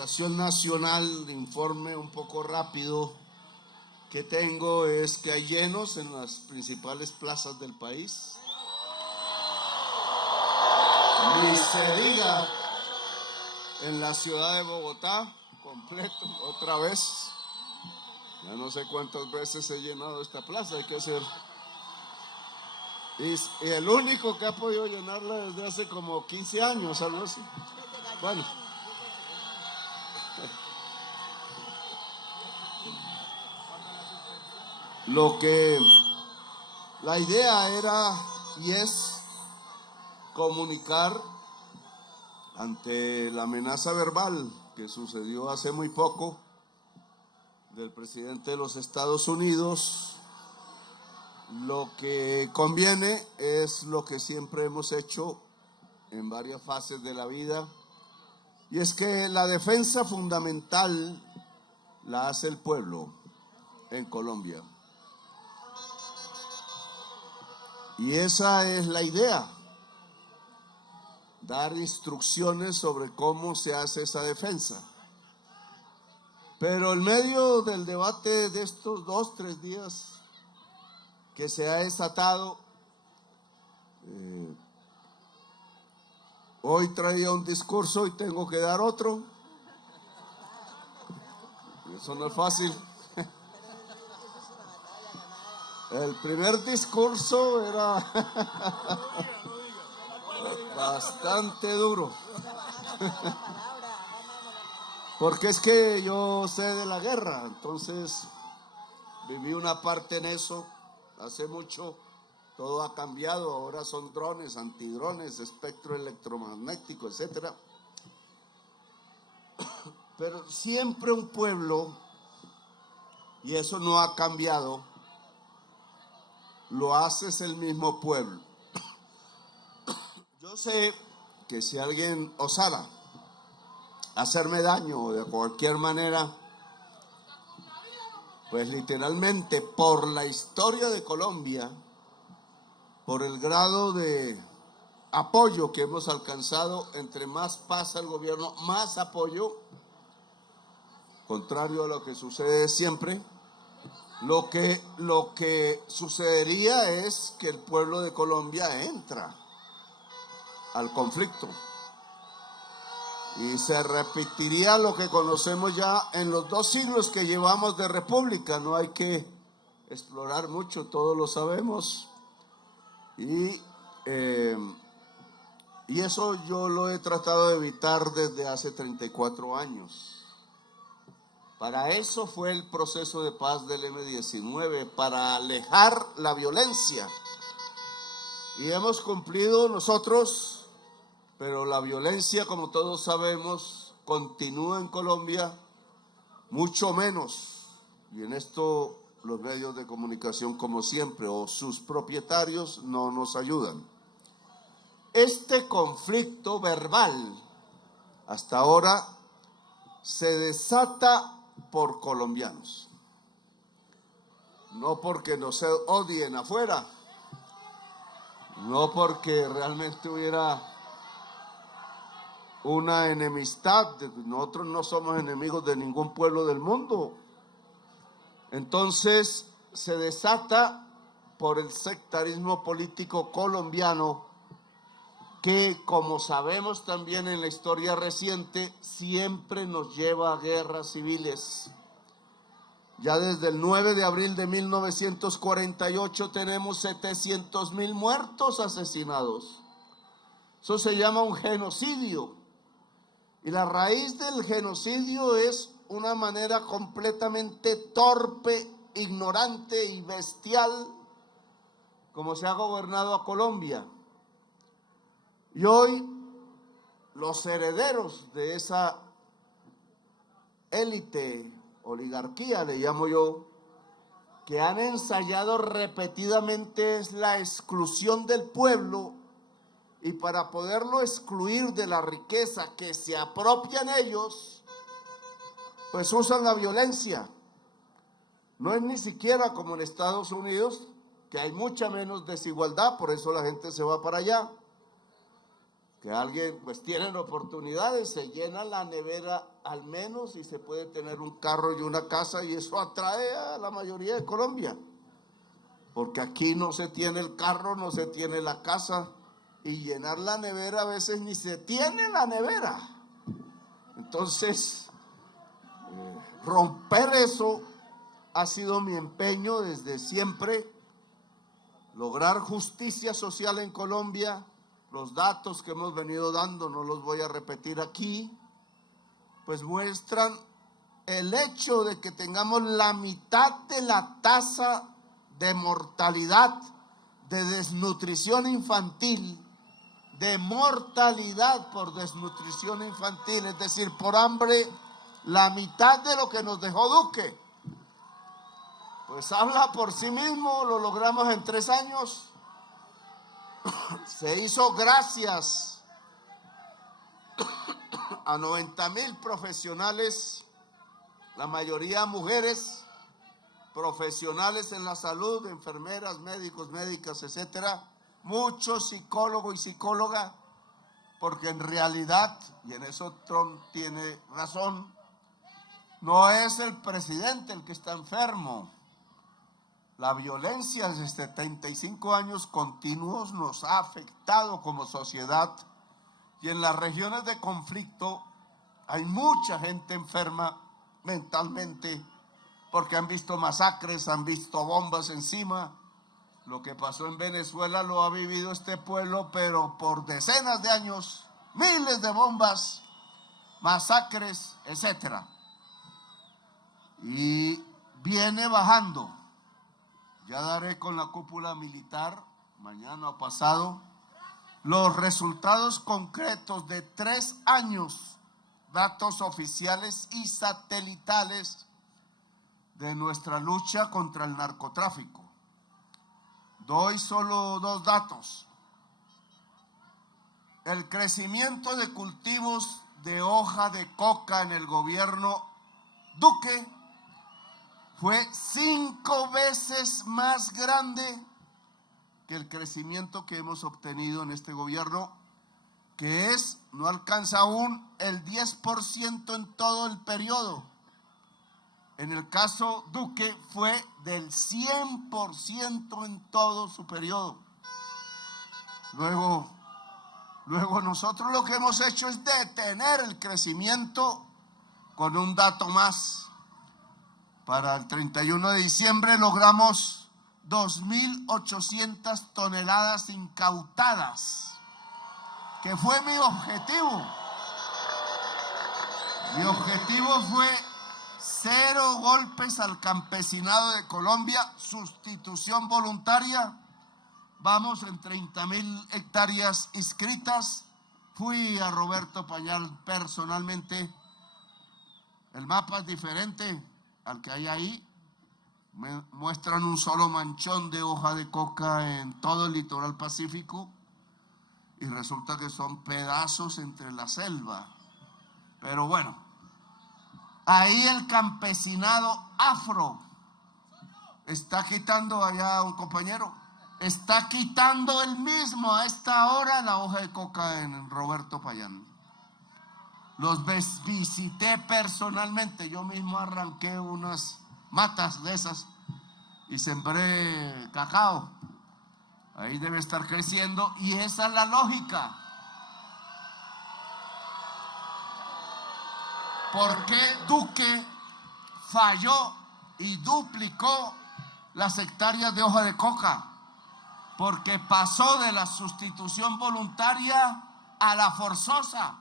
actualización nacional de informe un poco rápido que tengo es que hay llenos en las principales plazas del país. Ni se diga en la ciudad de Bogotá, completo, otra vez. Ya no sé cuántas veces he llenado esta plaza, hay que hacer. Y el único que ha podido llenarla desde hace como 15 años, algo así. Bueno. La idea era y es comunicar ante la amenaza verbal que sucedió hace muy poco del presidente de los Estados Unidos. Lo que conviene es lo que siempre hemos hecho en varias fases de la vida, y es que la defensa fundamental la hace el pueblo en Colombia. Y esa es la idea, dar instrucciones sobre cómo se hace esa defensa. Pero en medio del debate de estos 2-3 días que se ha desatado, hoy traía un discurso y tengo que dar otro. Eso no es fácil. El primer discurso era bastante duro. Porque es que yo sé de la guerra, entonces viví una parte en eso hace mucho. Todo ha cambiado, ahora son drones, antidrones, espectro electromagnético, etcétera. Pero siempre un pueblo, y eso no ha cambiado, lo haces el mismo pueblo. Yo sé que si alguien osara hacerme daño de cualquier manera, pues literalmente por la historia de Colombia, por el grado de apoyo que hemos alcanzado, entre más pasa el gobierno, más apoyo, contrario a lo que sucede siempre. Lo que sucedería es que el pueblo de Colombia entra al conflicto y se repetiría lo que conocemos ya en los 2 siglos que llevamos de república. No hay que explorar mucho, todos lo sabemos, y eso yo lo he tratado de evitar desde hace 34 años. Para eso fue el proceso de paz del M-19, para alejar la violencia. Y hemos cumplido nosotros, pero la violencia, como todos sabemos, continúa en Colombia, mucho menos. Y en esto los medios de comunicación, como siempre, o sus propietarios, no nos ayudan. Este conflicto verbal, hasta ahora, se desata por colombianos, no porque nos odien afuera, no porque realmente hubiera una enemistad. Nosotros no somos enemigos de ningún pueblo del mundo. Entonces se desata por el sectarismo político colombiano, que, como sabemos también en la historia reciente, siempre nos lleva a guerras civiles. Ya desde el 9 de abril de 1948 tenemos 700,000 muertos asesinados. Eso se llama un genocidio. Y la raíz del genocidio es una manera completamente torpe, ignorante y bestial como se ha gobernado a Colombia. Y hoy los herederos de esa élite, oligarquía le llamo yo, que han ensayado repetidamente es la exclusión del pueblo, y para poderlo excluir de la riqueza que se apropian ellos, pues usan la violencia. No es ni siquiera como en Estados Unidos, que hay mucha menos desigualdad, por eso la gente se va para allá. que alguien pues tienen oportunidades, se llena la nevera al menos y se puede tener un carro y una casa, y eso atrae a la mayoría de Colombia, porque aquí no se tiene el carro, no se tiene la casa, y llenar la nevera a veces ni se tiene la nevera. Entonces, romper eso ha sido mi empeño desde siempre, lograr justicia social en Colombia. Los datos que hemos venido dando, no los voy a repetir aquí, pues muestran el hecho de que tengamos la mitad de la tasa de mortalidad, de desnutrición infantil, de mortalidad por desnutrición infantil, es decir, por hambre, la mitad de lo que nos dejó Duque. Pues habla por sí mismo, lo logramos en 3 años. Se hizo gracias a 90,000 profesionales, la mayoría mujeres, profesionales en la salud, enfermeras, médicos, médicas, etcétera, muchos psicólogos y psicólogas, porque en realidad, y en eso Trump tiene razón, no es el presidente el que está enfermo. La violencia de 75 años continuos nos ha afectado como sociedad, y en las regiones de conflicto hay mucha gente enferma mentalmente porque han visto masacres, han visto bombas encima. Lo que pasó en Venezuela lo ha vivido este pueblo, pero por decenas de años, miles de bombas, masacres, etcétera. Y viene bajando. Ya daré con la cúpula militar, mañana o pasado, los resultados concretos de 3 años, datos oficiales y satelitales de nuestra lucha contra el narcotráfico. Doy solo 2 datos. El crecimiento de cultivos de hoja de coca en el gobierno Duque fue 5 veces más grande que el crecimiento que hemos obtenido en este gobierno, que no alcanza aún el 10% en todo el periodo. En el caso Duque fue del 100% en todo su periodo. Luego nosotros lo que hemos hecho es detener el crecimiento con un dato más. Para el 31 de diciembre logramos 2.800 toneladas incautadas, que fue mi objetivo. Mi objetivo fue 0 golpes al campesinado de Colombia, sustitución voluntaria. Vamos en 30,000 hectáreas inscritas. Fui a Roberto Pañal personalmente. El mapa es diferente al que hay ahí. Me muestran un solo manchón de hoja de coca en todo el litoral pacífico, y resulta que son pedazos entre la selva. Pero bueno, ahí el campesinado afro está quitando, allá un compañero, está quitando él mismo a esta hora la hoja de coca en Roberto Payán. Los visité personalmente, yo mismo arranqué unas matas de esas y sembré cacao. Ahí debe estar creciendo, y esa es la lógica. ¿Por qué Duque falló y duplicó las hectáreas de hoja de coca? Porque pasó de la sustitución voluntaria a la forzosa.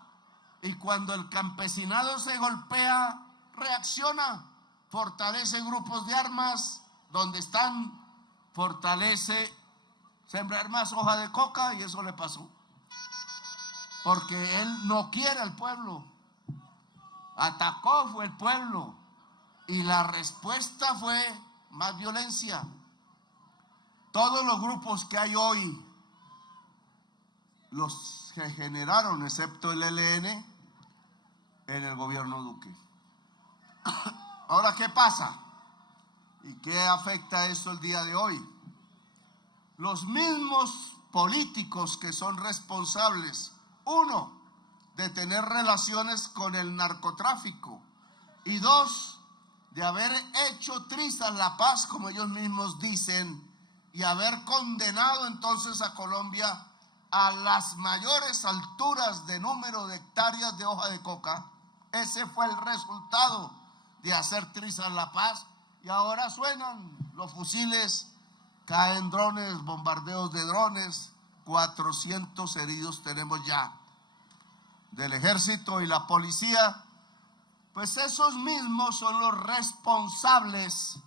Y cuando el campesinado se golpea, reacciona, fortalece grupos de armas donde están, fortalece sembrar más hoja de coca, y eso le pasó. Porque él no quiere al pueblo. Atacó fue el pueblo, y la respuesta fue más violencia. Todos los grupos que hay hoy, los que generaron, excepto el ELN, en el gobierno Duque. Ahora, ¿qué pasa? ¿Y qué afecta eso el día de hoy? Los mismos políticos que son responsables uno, de tener relaciones con el narcotráfico, y dos, de haber hecho trizas la paz, como ellos mismos dicen, y haber condenado entonces a Colombia a las mayores alturas de número de hectáreas de hoja de coca. Ese fue el resultado de hacer trizas la paz, y ahora suenan los fusiles, caen drones, bombardeos de drones, 400 heridos tenemos ya del ejército y la policía. Pues esos mismos son los responsables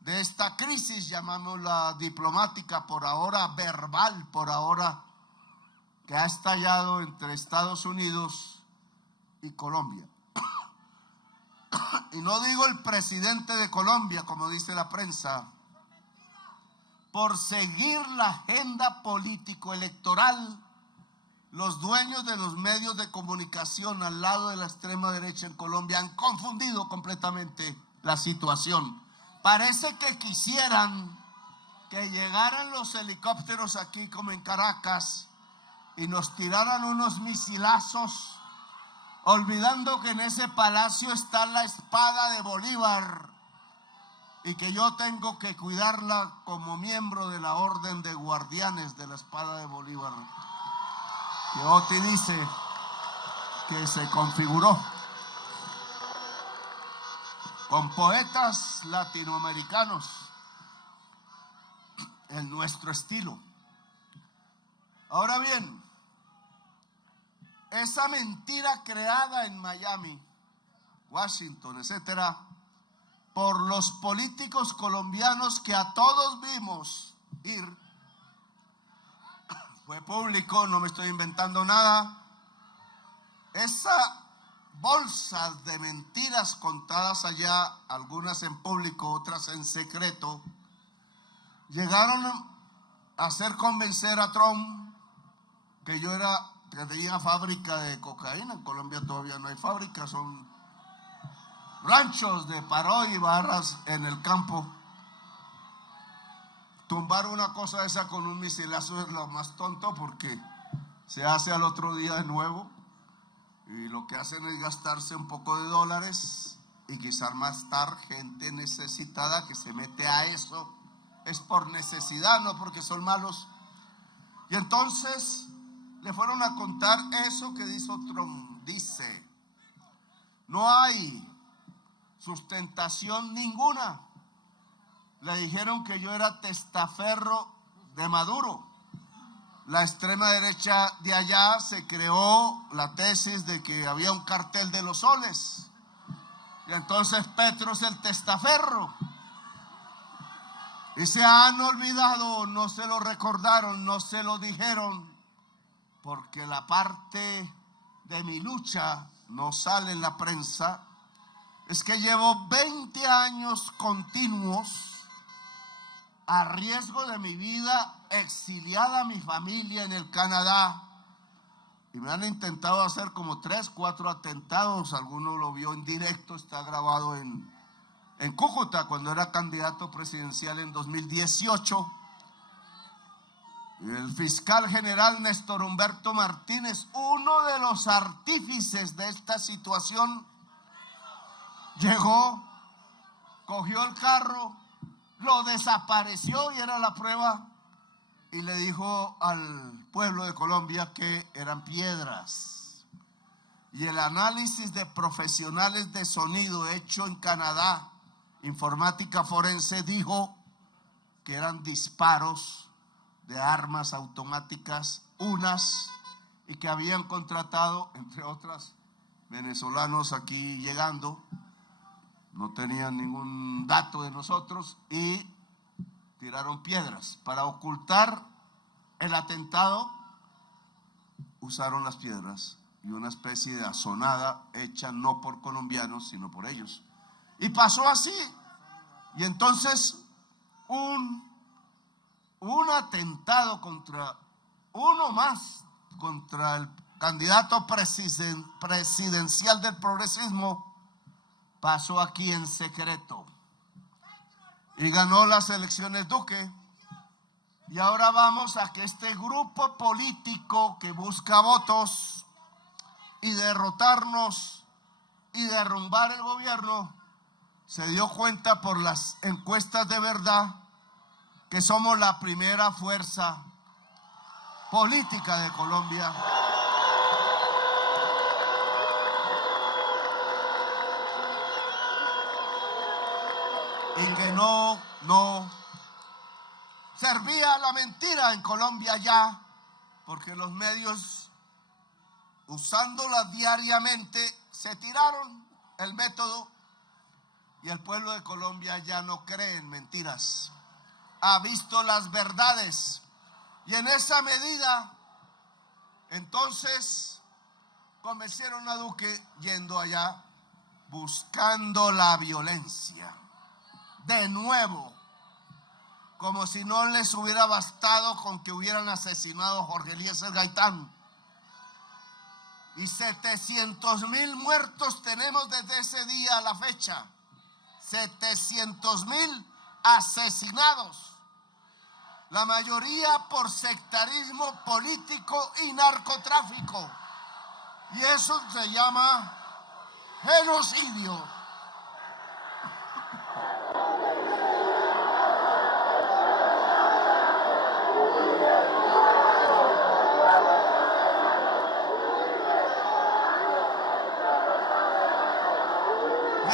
de esta crisis, llamámosla diplomática, por ahora verbal, por ahora, que ha estallado entre Estados Unidos y Colombia. Y no digo el presidente de Colombia, como dice la prensa, por seguir la agenda político-electoral, los dueños de los medios de comunicación al lado de la extrema derecha en Colombia han confundido completamente la situación. Parece que quisieran que llegaran los helicópteros aquí como en Caracas y nos tiraran unos misilazos, olvidando que en ese palacio está la espada de Bolívar y que yo tengo que cuidarla como miembro de la orden de guardianes de la espada de Bolívar, que Oti dice que se configuró con poetas latinoamericanos en nuestro estilo. Ahora bien, esa mentira creada en Miami, Washington, etcétera, por los políticos colombianos que a todos vimos ir, fue público, no me estoy inventando nada. Esa bolsa de mentiras contadas allá, algunas en público, otras en secreto, llegaron a hacer convencer a Trump que yo tenía fábrica de cocaína. En Colombia todavía no hay fábrica, son ranchos de paro y barras en el campo. Tumbar una cosa esa con un misilazo es lo más tonto, porque se hace al otro día de nuevo y lo que hacen es gastarse un poco de dólares y quizás más tarde gente necesitada que se mete a eso es por necesidad, no porque son malos. Y entonces le fueron a contar eso que dice Trump. Dice: no hay sustentación ninguna. Le dijeron que yo era testaferro de Maduro. La extrema derecha de allá se creó la tesis de que había un cartel de los soles, y entonces Petro es el testaferro. Y se han olvidado, no se lo recordaron, no se lo dijeron, porque la parte de mi lucha no sale en la prensa. Es que llevo 20 años continuos a riesgo de mi vida, exiliada a mi familia en el Canadá, y me han intentado hacer como 3, 4 atentados. Alguno lo vio en directo, está grabado en Cúcuta, cuando era candidato presidencial en 2018. Y el fiscal general Néstor Humberto Martínez, uno de los artífices de esta situación, llegó, cogió el carro, lo desapareció, y era la prueba, y le dijo al pueblo de Colombia que eran piedras. Y el análisis de profesionales de sonido hecho en Canadá, informática forense, dijo que eran disparos de armas automáticas, y que habían contratado, entre otras, venezolanos aquí llegando. No tenían ningún dato de nosotros y tiraron piedras. Para ocultar el atentado, usaron las piedras y una especie de azonada hecha no por colombianos, sino por ellos. Y pasó así. Y entonces un atentado contra uno más, contra el candidato presidencial del progresismo, pasó aquí en secreto, y ganó las elecciones Duque, Y ahora vamos a que este grupo político que busca votos y derrotarnos y derrumbar el gobierno se dio cuenta por las encuestas de verdad que somos la primera fuerza política de Colombia. Y que no servía la mentira en Colombia ya, porque los medios, usándola diariamente, se tiraron el método y el pueblo de Colombia ya no cree en mentiras. Ha visto las verdades y en esa medida, entonces, convencieron a Duque yendo allá, buscando la violencia. De nuevo, como si no les hubiera bastado con que hubieran asesinado a Jorge Eliezer Gaitán. Y 700,000 muertos tenemos desde ese día a la fecha. 700,000 asesinados. La mayoría por sectarismo político y narcotráfico. Y eso se llama genocidio.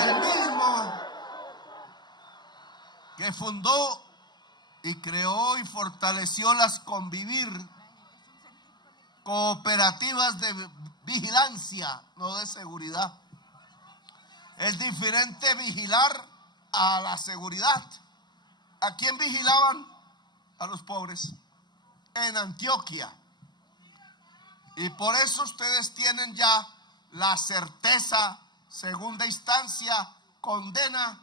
El mismo que fundó y creó y fortaleció las Convivir, cooperativas de vigilancia, no de seguridad. Es diferente vigilar a la seguridad. ¿A quién vigilaban? A los pobres en Antioquia. Y por eso ustedes tienen ya la certeza, segunda instancia, condena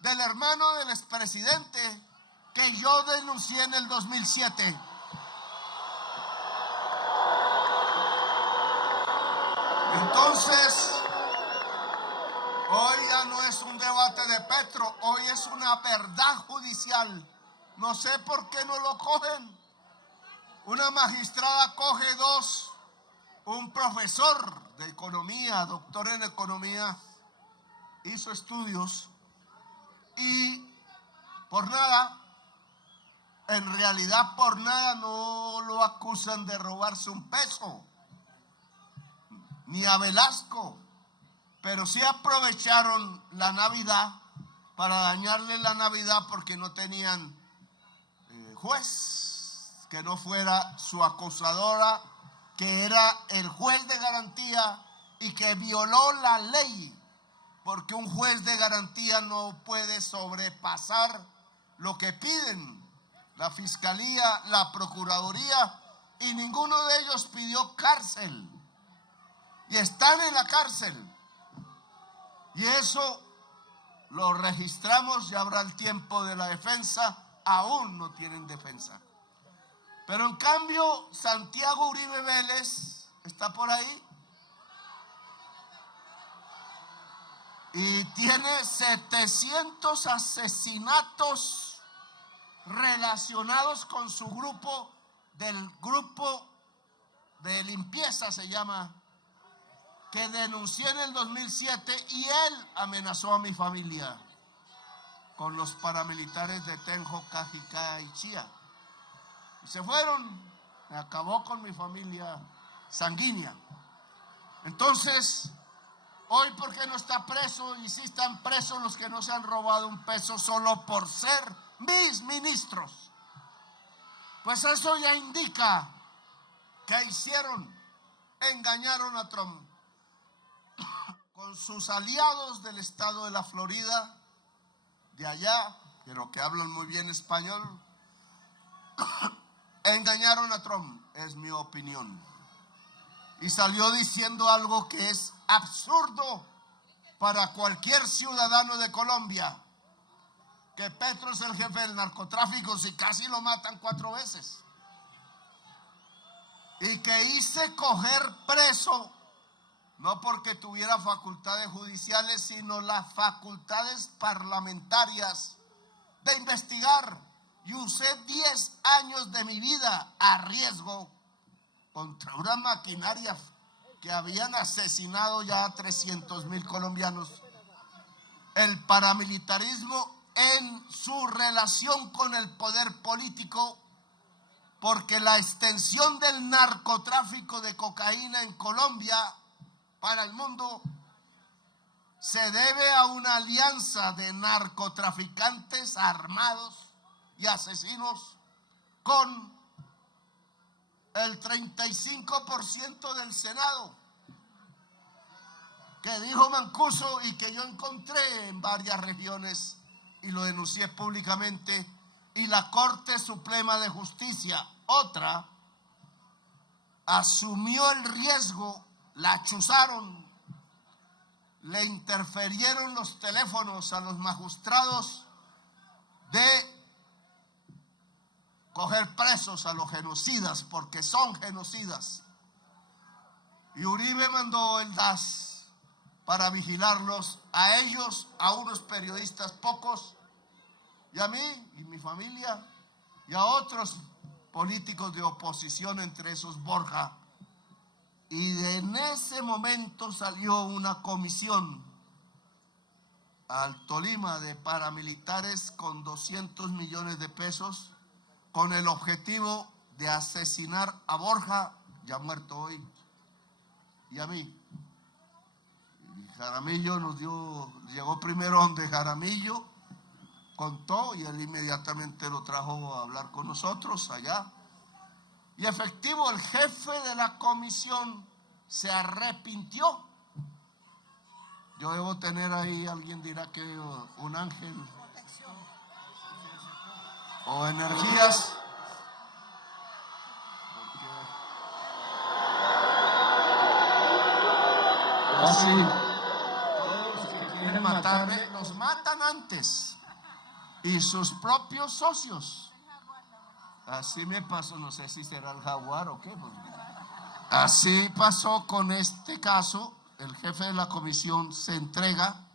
del hermano del expresidente que yo denuncié en el 2007. Entonces, hoy ya no es un debate de Petro, hoy es una verdad judicial. No sé por qué no lo cogen. Una magistrada coge dos, un profesor de economía, doctor en economía, hizo estudios y por nada, en realidad por nada no lo acusan de robarse un peso, ni a Velasco, pero sí aprovecharon la Navidad para dañarle la Navidad porque no tenían juez que no fuera su acusadora, que era el juez de garantía y que violó la ley, porque un juez de garantía no puede sobrepasar lo que piden la Fiscalía, la Procuraduría, y ninguno de ellos pidió cárcel. Y están en la cárcel. Y eso lo registramos, ya habrá el tiempo de la defensa, aún no tienen defensa. Pero en cambio, Santiago Uribe Vélez está por ahí y tiene 700 asesinatos relacionados con su grupo de limpieza, se llama, que denuncié en el 2007 y él amenazó a mi familia con los paramilitares de Tenjo, Cajicá y Chía. Y se fueron, acabó con mi familia sanguínea. Entonces, hoy, ¿por qué no está preso? Y sí están presos los que no se han robado un peso solo por ser mis ministros. Pues eso ya indica que hicieron, engañaron a Trump con sus aliados del estado de la Florida, de allá, pero que hablan muy bien español. Engañaron a Trump, es mi opinión. Y salió diciendo algo que es absurdo para cualquier ciudadano de Colombia, que Petro es el jefe del narcotráfico, si casi lo matan 4 veces. Y que hice coger preso, no porque tuviera facultades judiciales, sino las facultades parlamentarias de investigar y usé 10 años de mi vida a riesgo contra una maquinaria que habían asesinado ya a 300,000 colombianos. El paramilitarismo en su relación con el poder político, porque la extensión del narcotráfico de cocaína en Colombia para el mundo se debe a una alianza de narcotraficantes armados y asesinos con el 35% del Senado, que dijo Mancuso y que yo encontré en varias regiones y lo denuncié públicamente, y la Corte Suprema de Justicia, otra, asumió el riesgo, la chuzaron, le interfirieron los teléfonos a los magistrados de coger presos a los genocidas, porque son genocidas. Y Uribe mandó el DAS para vigilarlos, a ellos, a unos periodistas pocos, y a mí y mi familia, y a otros políticos de oposición, entre esos Borja. Y en ese momento salió una comisión al Tolima de paramilitares con 200 millones de pesos, con el objetivo de asesinar a Borja, ya muerto hoy, y a mí. Y Jaramillo llegó primero donde Jaramillo, contó, y él inmediatamente lo trajo a hablar con nosotros allá. Y efectivo, el jefe de la comisión se arrepintió. Yo debo tener ahí, alguien dirá que un ángel o energías. Así, todos los que quieren matarme, los matan antes. Y sus propios socios. Así me pasó, no sé si será el jaguar o qué. Así pasó con este caso. El jefe de la comisión se entrega.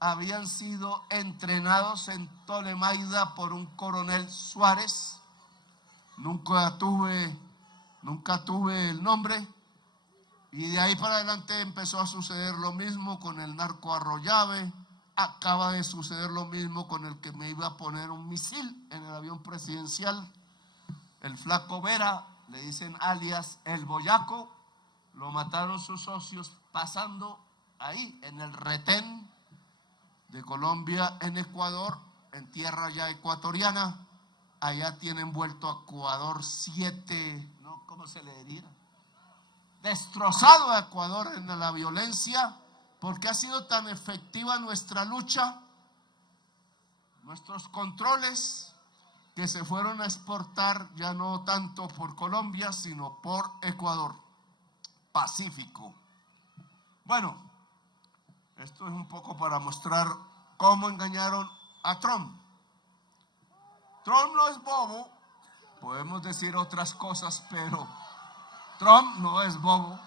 Habían sido entrenados en Tolemaida por un coronel Suárez. Nunca tuve el nombre. Y de ahí para adelante empezó a suceder lo mismo con el narco Arroyave. Acaba de suceder lo mismo con el que me iba a poner un misil en el avión presidencial. El flaco Vera, le dicen alias el Boyaco, lo mataron sus socios pasando ahí en el retén de Colombia en Ecuador, en tierra ya ecuatoriana. Allá tienen vuelto a Ecuador 7, ¿no? ¿Cómo se le diría? Destrozado a Ecuador en la violencia, porque ha sido tan efectiva nuestra lucha, nuestros controles, que se fueron a exportar ya no tanto por Colombia, sino por Ecuador. Pacífico. Bueno, esto es un poco para mostrar cómo engañaron a Trump. Trump no es bobo, podemos decir otras cosas, pero Trump no es bobo.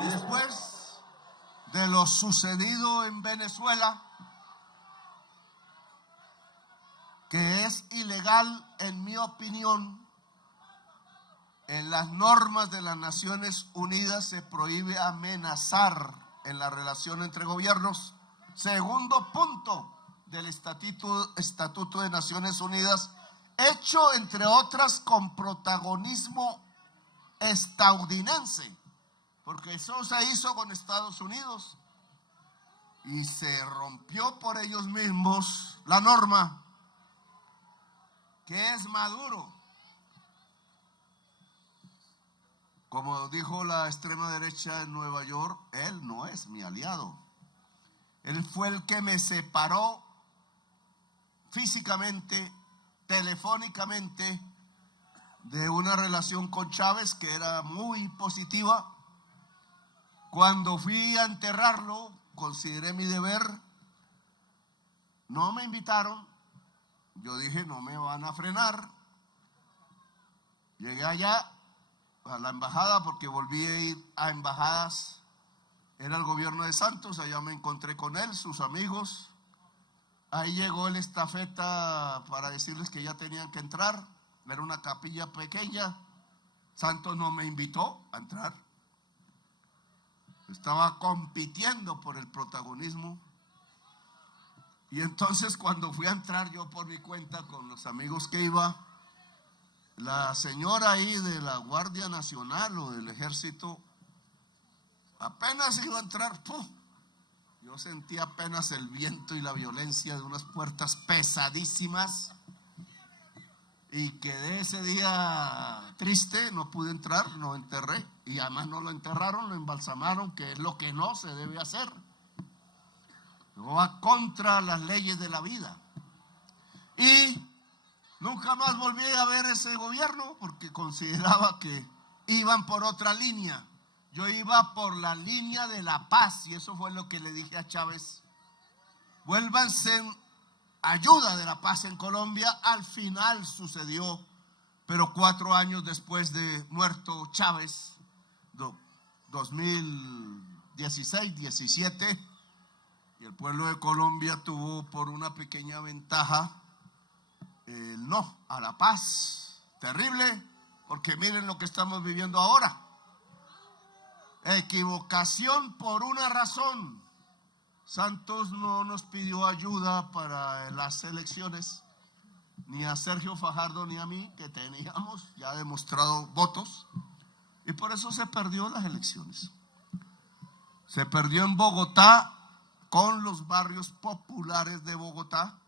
Y después de lo sucedido en Venezuela, que es ilegal en mi opinión, en las normas de las Naciones Unidas se prohíbe amenazar en la relación entre gobiernos. Segundo punto del Estatuto de Naciones Unidas, hecho entre otras con protagonismo estadounidense, porque eso se hizo con Estados Unidos y se rompió por ellos mismos la norma, que es Maduro. Como dijo la extrema derecha en Nueva York, él no es mi aliado. Él fue el que me separó físicamente, telefónicamente, de una relación con Chávez que era muy positiva. Cuando fui a enterrarlo, consideré mi deber. No me invitaron. Yo dije, no me van a frenar. Llegué allá a la embajada porque volví a ir a embajadas. Era el gobierno de Santos, allá me encontré con él, sus amigos. Ahí llegó el estafeta para decirles que ya tenían que entrar. Era una capilla pequeña. Santos no me invitó a entrar. Estaba compitiendo por el protagonismo. Y entonces cuando fui a entrar yo por mi cuenta con los amigos que iba, la señora ahí de la Guardia Nacional o del Ejército apenas iba a entrar, ¡pum! Yo sentí apenas el viento y la violencia de unas puertas pesadísimas y quedé ese día triste, no pude entrar, lo enterré y además no lo enterraron, lo embalsamaron, que es lo que no se debe hacer. No va contra las leyes de la vida. Y nunca más volví a ver ese gobierno porque consideraba que iban por otra línea. Yo iba por la línea de la paz y eso fue lo que le dije a Chávez. Vuélvanse en ayuda de la paz en Colombia. Al final sucedió, pero 4 años después de muerto Chávez, 2016, 17, y el pueblo de Colombia tuvo por una pequeña ventaja el no a la paz. Terrible, porque miren lo que estamos viviendo ahora. Equivocación por una razón. Santos no nos pidió ayuda para las elecciones, ni a Sergio Fajardo ni a mí, que teníamos ya demostrado votos, y por eso se perdió las elecciones. Se perdió en Bogotá con los barrios populares de Bogotá.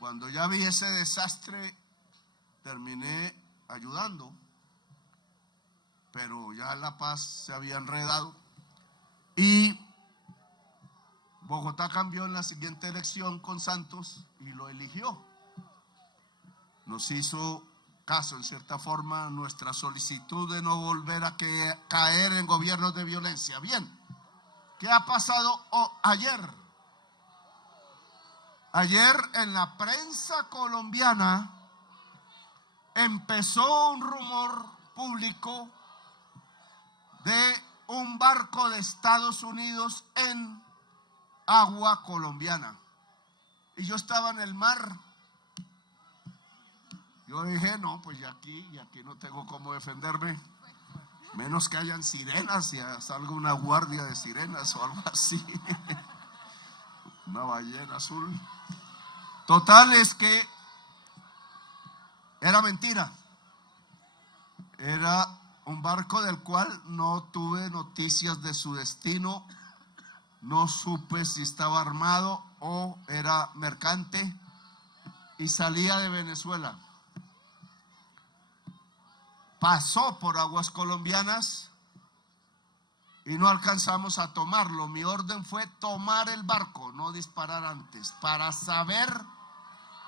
Cuando ya vi ese desastre, terminé ayudando, pero ya La Paz se había enredado y Bogotá cambió en la siguiente elección con Santos y lo eligió. Nos hizo caso en cierta forma nuestra solicitud de no volver a caer en gobiernos de violencia. Bien, ¿qué ha pasado ayer? Ayer en la prensa colombiana empezó un rumor público de un barco de Estados Unidos en agua colombiana. Y yo estaba en el mar. Yo dije, no, pues ya aquí no tengo cómo defenderme. Menos que hayan sirenas y salga una guardia de sirenas o algo así. Una ballena azul. Total es que era mentira. Era un barco del cual no tuve noticias de su destino. No supe si estaba armado o era mercante y salía de Venezuela. Pasó por aguas colombianas y no alcanzamos a tomarlo. Mi orden fue tomar el barco, no disparar antes, para saber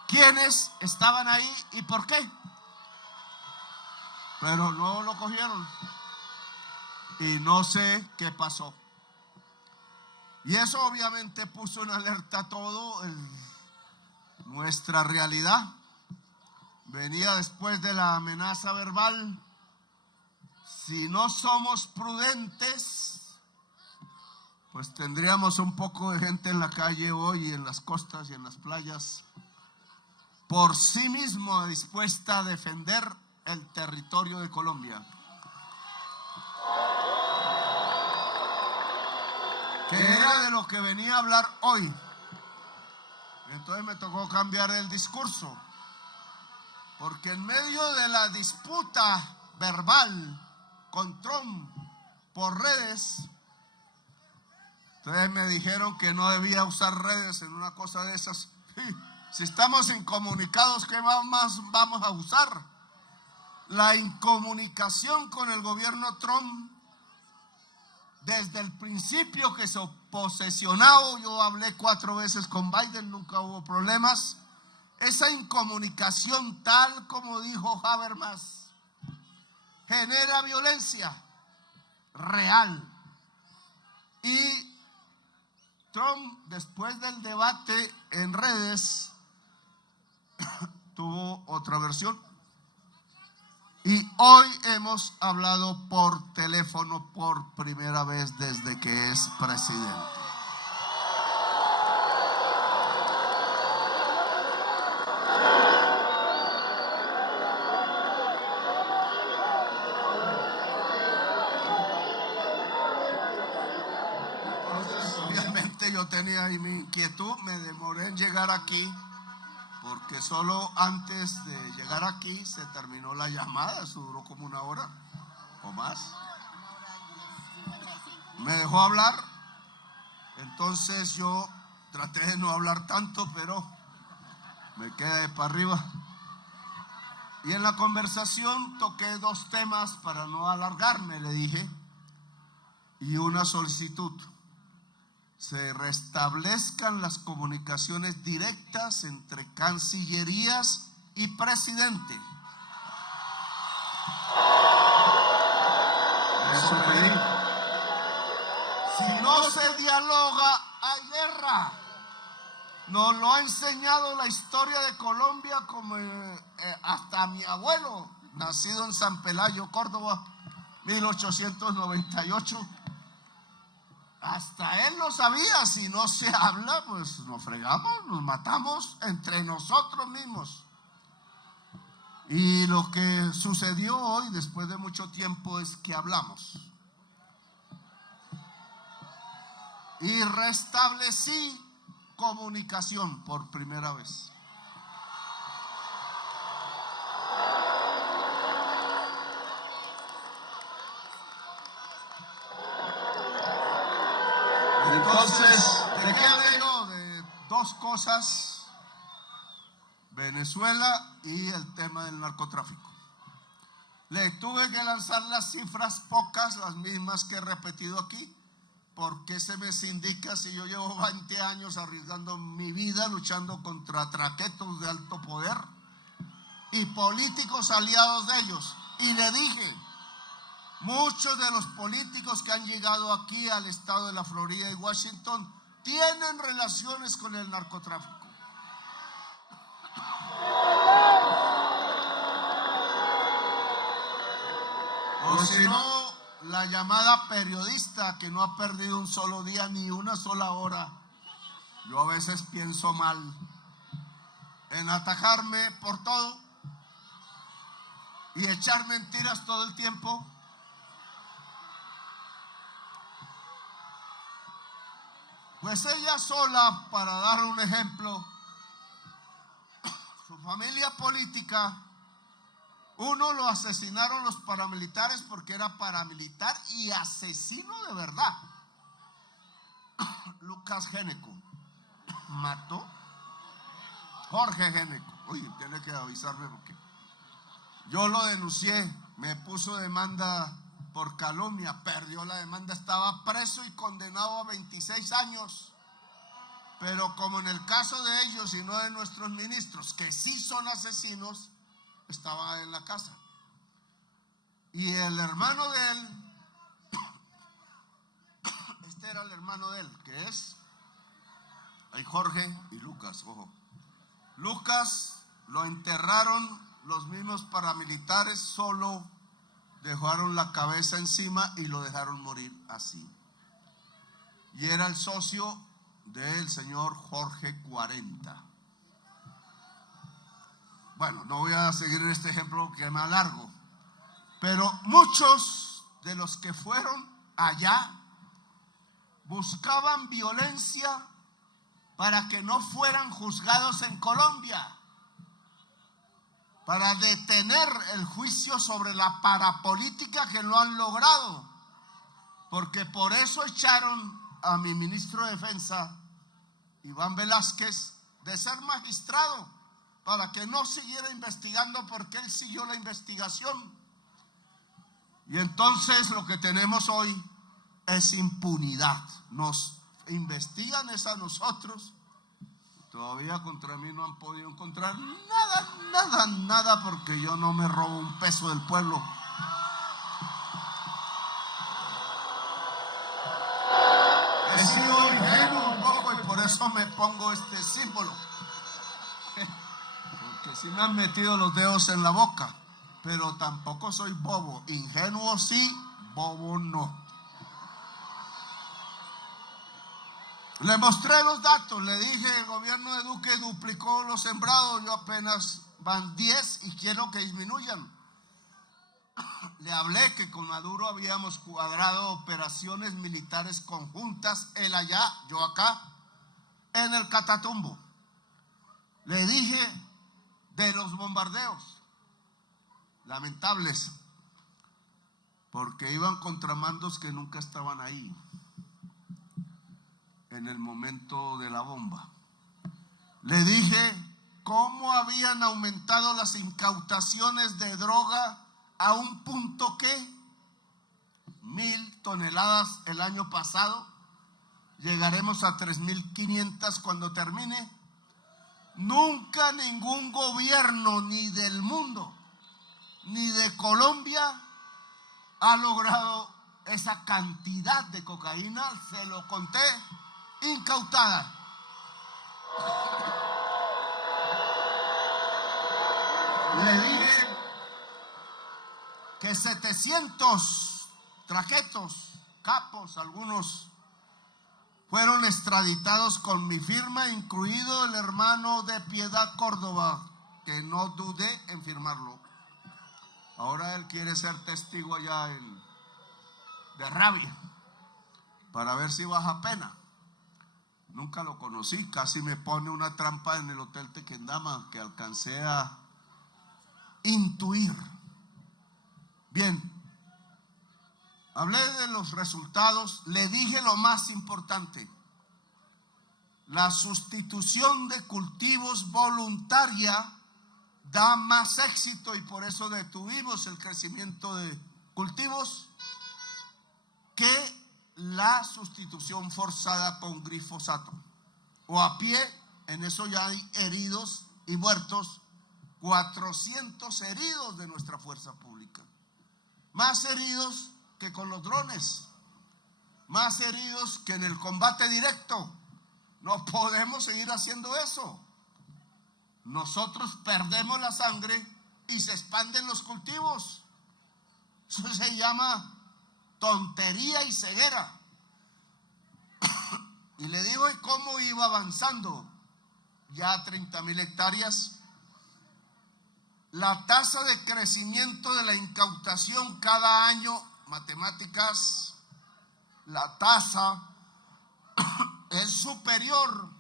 quiénes estaban ahí y por qué. Pero no lo cogieron y no sé qué pasó. Y eso obviamente puso en alerta todo nuestra realidad. Venía después de la amenaza verbal. Si no somos prudentes, pues tendríamos un poco de gente en la calle hoy, en las costas y en las playas, por sí mismo dispuesta a defender el territorio de Colombia. Que era de lo que venía a hablar hoy. Entonces me tocó cambiar el discurso, porque en medio de la disputa verbal con Trump por redes, entonces me dijeron que no debía usar redes en una cosa de esas. Si estamos incomunicados, ¿qué más vamos a usar? La incomunicación con el gobierno Trump, desde el principio que se posesionó, yo hablé 4 veces con Biden, nunca hubo problemas. Esa incomunicación, tal como dijo Habermas, genera violencia real. Y Trump, después del debate en redes, tuvo otra versión. Y hoy hemos hablado por teléfono por primera vez desde que es presidente. Entonces, obviamente yo tenía ahí mi inquietud, me demoré en llegar aquí, porque solo antes de llegar aquí se terminó la llamada, eso duró como una hora o más. Me dejó hablar, entonces yo traté de no hablar tanto, pero me quedé para arriba. Y en la conversación toqué dos temas para no alargarme, le dije, y una solicitud. Se restablezcan las comunicaciones directas entre cancillerías y presidente. Eso pedí. Si no se dialoga, hay guerra. Nos lo ha enseñado la historia de Colombia, como hasta mi abuelo, nacido en San Pelayo, Córdoba, 1898. Hasta él lo sabía. Si no se habla, pues nos fregamos, nos matamos entre nosotros mismos. Y lo que sucedió hoy, después de mucho tiempo, es que hablamos. Y restablecí comunicación por primera vez. Entonces, ¿de qué hablé yo? De dos cosas: Venezuela y el tema del narcotráfico. Le tuve que lanzar las cifras, pocas, las mismas que he repetido aquí. ¿Por qué se me indica si yo llevo 20 años arriesgando mi vida luchando contra traquetos de alto poder y políticos aliados de ellos? Y le dije, muchos de los políticos que han llegado aquí al estado de la Florida y Washington tienen relaciones con el narcotráfico. O si no, la llamada periodista que no ha perdido un solo día ni una sola hora. Yo a veces pienso mal en atajarme por todo y echar mentiras todo el tiempo. Pues ella sola, para dar un ejemplo, su familia política, uno lo asesinaron los paramilitares porque era paramilitar y asesino de verdad. Lucas Géneco mató Jorge Géneco. Oye, tiene que avisarme porque yo lo denuncié, me puso demanda por calumnia, perdió la demanda, estaba preso y condenado a 26 años. Pero como en el caso de ellos y no de nuestros ministros, que sí son asesinos, estaba en la casa. Y el hermano de él, este era el hermano de él, que es hay Jorge y Lucas, ojo. Lucas lo enterraron los mismos paramilitares, solo dejaron la cabeza encima y lo dejaron morir así. Y era el socio del señor Jorge 40. Bueno, no voy a seguir este ejemplo que me alargo, pero muchos de los que fueron allá buscaban violencia para que no fueran juzgados en Colombia, para detener el juicio sobre la parapolítica que lo han logrado, porque por eso echaron a mi ministro de Defensa, Iván Velázquez, de ser magistrado, para que no siguiera investigando, porque él siguió la investigación. Y entonces lo que tenemos hoy es impunidad. Nos investigan es a nosotros. Todavía contra mí no han podido encontrar nada, porque yo no me robo un peso del pueblo. He sido ingenuo un poco y por eso me pongo este símbolo. Porque sí me han metido los dedos en la boca. pero tampoco soy bobo. Ingenuo sí, bobo no. Le mostré los datos, le dije, el gobierno de Duque duplicó los sembrados, yo apenas van 10 y quiero que disminuyan. Le hablé que con Maduro habíamos cuadrado operaciones militares conjuntas, él allá, yo acá, en el Catatumbo. Le dije de los bombardeos, lamentables, porque iban contramandos que nunca estaban ahí en el momento de la bomba. Le dije cómo habían aumentado las incautaciones de droga a un punto que 1,000 toneladas el año pasado, llegaremos a 3,500 cuando termine. Nunca ningún gobierno, ni del mundo, ni de Colombia, ha logrado esa cantidad de cocaína, se lo conté, incautada. Le dije que 700 traquetos, capos, algunos fueron extraditados con mi firma, incluido el hermano de Piedad Córdoba, que no dudé en firmarlo. Ahora él quiere ser testigo allá de Rabia, para ver si baja pena. Nunca lo conocí, casi me pone una trampa en el Hotel Tequendama que alcancé a intuir. Bien, hablé de los resultados, le dije lo más importante: la sustitución de cultivos voluntaria da más éxito, y por eso detuvimos el crecimiento de cultivos, que la sustitución forzada con glifosato o a pie. En eso ya hay heridos y muertos, 400 heridos de nuestra fuerza pública, más heridos que con los drones, más heridos que en el combate directo. No podemos seguir haciendo eso. Nosotros perdemos la sangre y se expanden los cultivos. Eso se llama tontería y ceguera. Y le digo, ¿y cómo iba avanzando? Ya 30,000 hectáreas. La tasa de crecimiento de la incautación cada año, matemáticas, la tasa es superior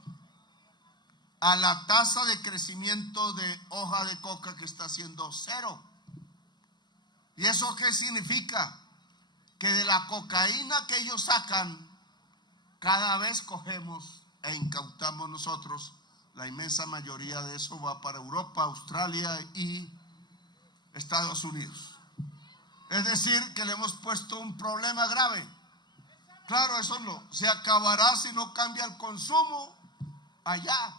a la tasa de crecimiento de hoja de coca, que está siendo 0. ¿Y eso qué significa? Que de la cocaína que ellos sacan, cada vez cogemos e incautamos nosotros. La inmensa mayoría de eso va para Europa, Australia y Estados Unidos. Es decir, que le hemos puesto un problema grave. Claro, eso no se acabará si no cambia el consumo allá.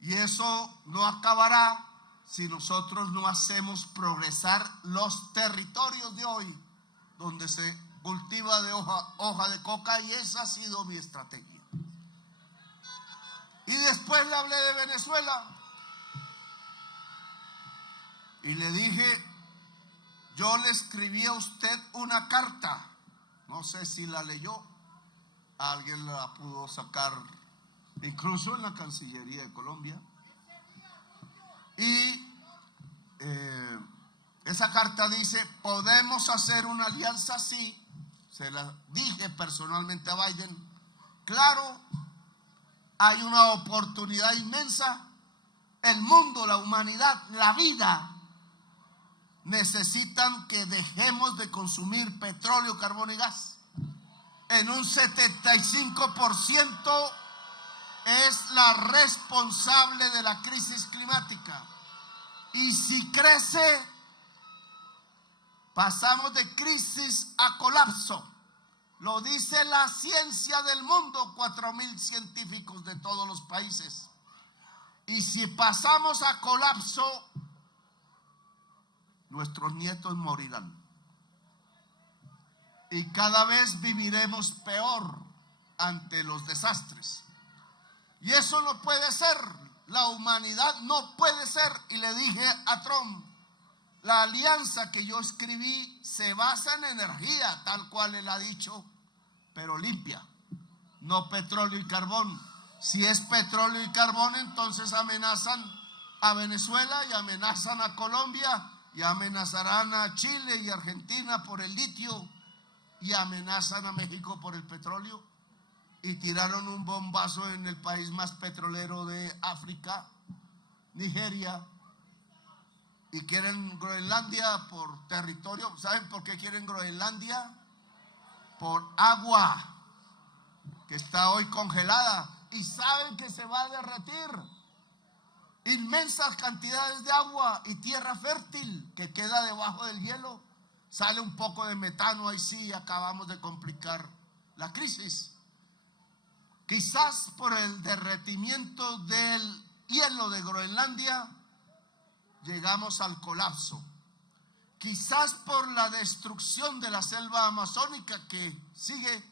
Y eso no acabará si nosotros no hacemos progresar los territorios de hoy, donde se cultiva de hoja de coca, y esa ha sido mi estrategia. Y después le hablé de Venezuela y le dije, yo le escribí a usted una carta, no sé si la leyó, alguien la pudo sacar incluso en la Cancillería de Colombia, y esa carta dice, podemos hacer una alianza así. Se la dije personalmente a Biden. Claro, hay una oportunidad inmensa. El mundo, la humanidad, la vida necesitan que dejemos de consumir petróleo, carbón y gas. En un 75% es la responsable de la crisis climática. Y si crece, pasamos de crisis a colapso. Lo dice la ciencia del mundo, 4,000 científicos de todos los países. Y si pasamos a colapso, nuestros nietos morirán. Y cada vez viviremos peor ante los desastres. Y eso no puede ser. La humanidad no puede ser. Y le dije a Trump, La alianza que yo escribí se basa en energía, tal cual él ha dicho, pero limpia, no petróleo y carbón. Si es petróleo y carbón, entonces amenazan a Venezuela y amenazan a Colombia y amenazarán a Chile y Argentina por el litio y amenazan a México por el petróleo y tiraron un bombazo en el país más petrolero de África, Nigeria, y quieren Groenlandia por territorio. ¿Saben por qué quieren Groenlandia? Por agua que está hoy congelada y saben que se va a derretir. Inmensas cantidades de agua y tierra fértil que queda debajo del hielo. Sale un poco de metano, ahí sí acabamos de complicar la crisis. Quizás por el derretimiento del hielo de Groenlandia llegamos al colapso. Quizás por la destrucción de la selva amazónica que sigue,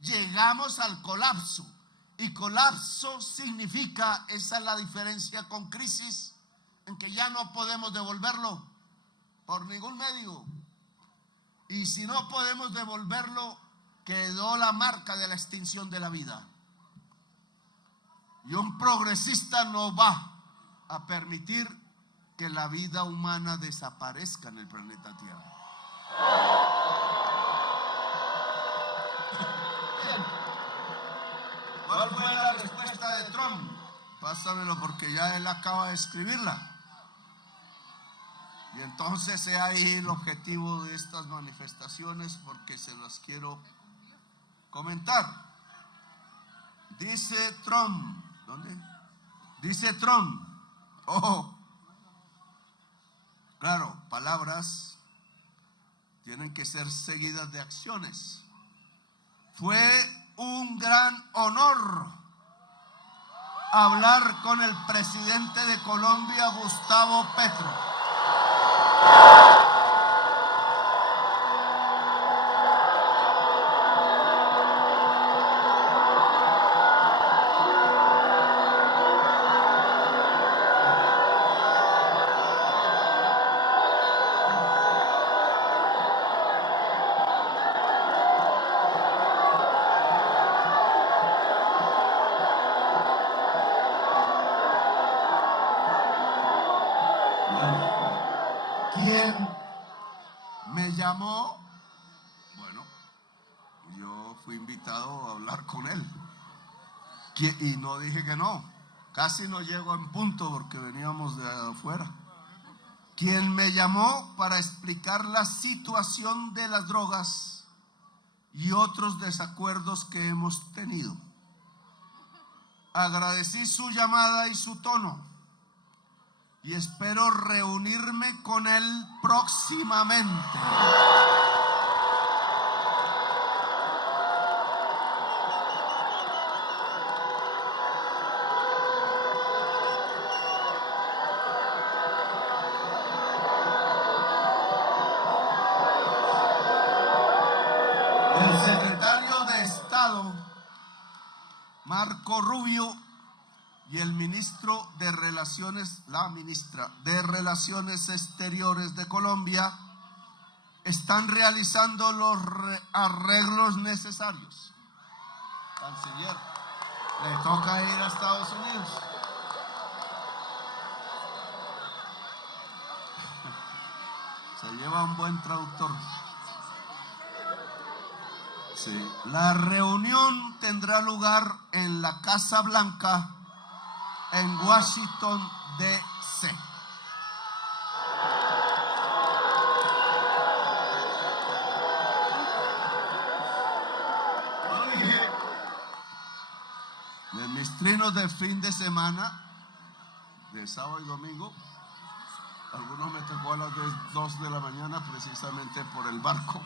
llegamos al colapso. Y colapso significa, esa es la diferencia con crisis, en que ya no podemos devolverlo por ningún medio. Y si no podemos devolverlo, quedó la marca de la extinción de la vida. Y un progresista no va a permitir que la vida humana desaparezca en el planeta Tierra. ¿Cuál fue la respuesta de Trump? Pásamelo porque ya él acaba de escribirla. Y entonces he ahí el objetivo de estas manifestaciones porque se las quiero comentar. Dice Trump, ¿dónde? Dice Trump, ojo, claro, palabras tienen que ser seguidas de acciones. Fue un gran honor hablar con el presidente de Colombia, Gustavo Petro. ¿Quién me llamó? Bueno, yo fui invitado a hablar con él y no dije que no. Casi no llego en punto porque veníamos de afuera. ¿Quién me llamó para explicar la situación de las drogas y otros desacuerdos que hemos tenido? Agradecí su llamada y su tono. Y espero reunirme con él próximamente. El secretario de Estado, Marco Rubio, y el ministro de Relaciones, la ministra de Relaciones Exteriores de Colombia están realizando los arreglos necesarios. Canciller, le toca ir a Estados Unidos. Se lleva un buen traductor. Sí. La reunión tendrá lugar en la Casa Blanca en Washington, D.C. En mis trinos de fin de semana, de sábado y domingo, algunos me tocó a las 2 de la mañana precisamente por el barco.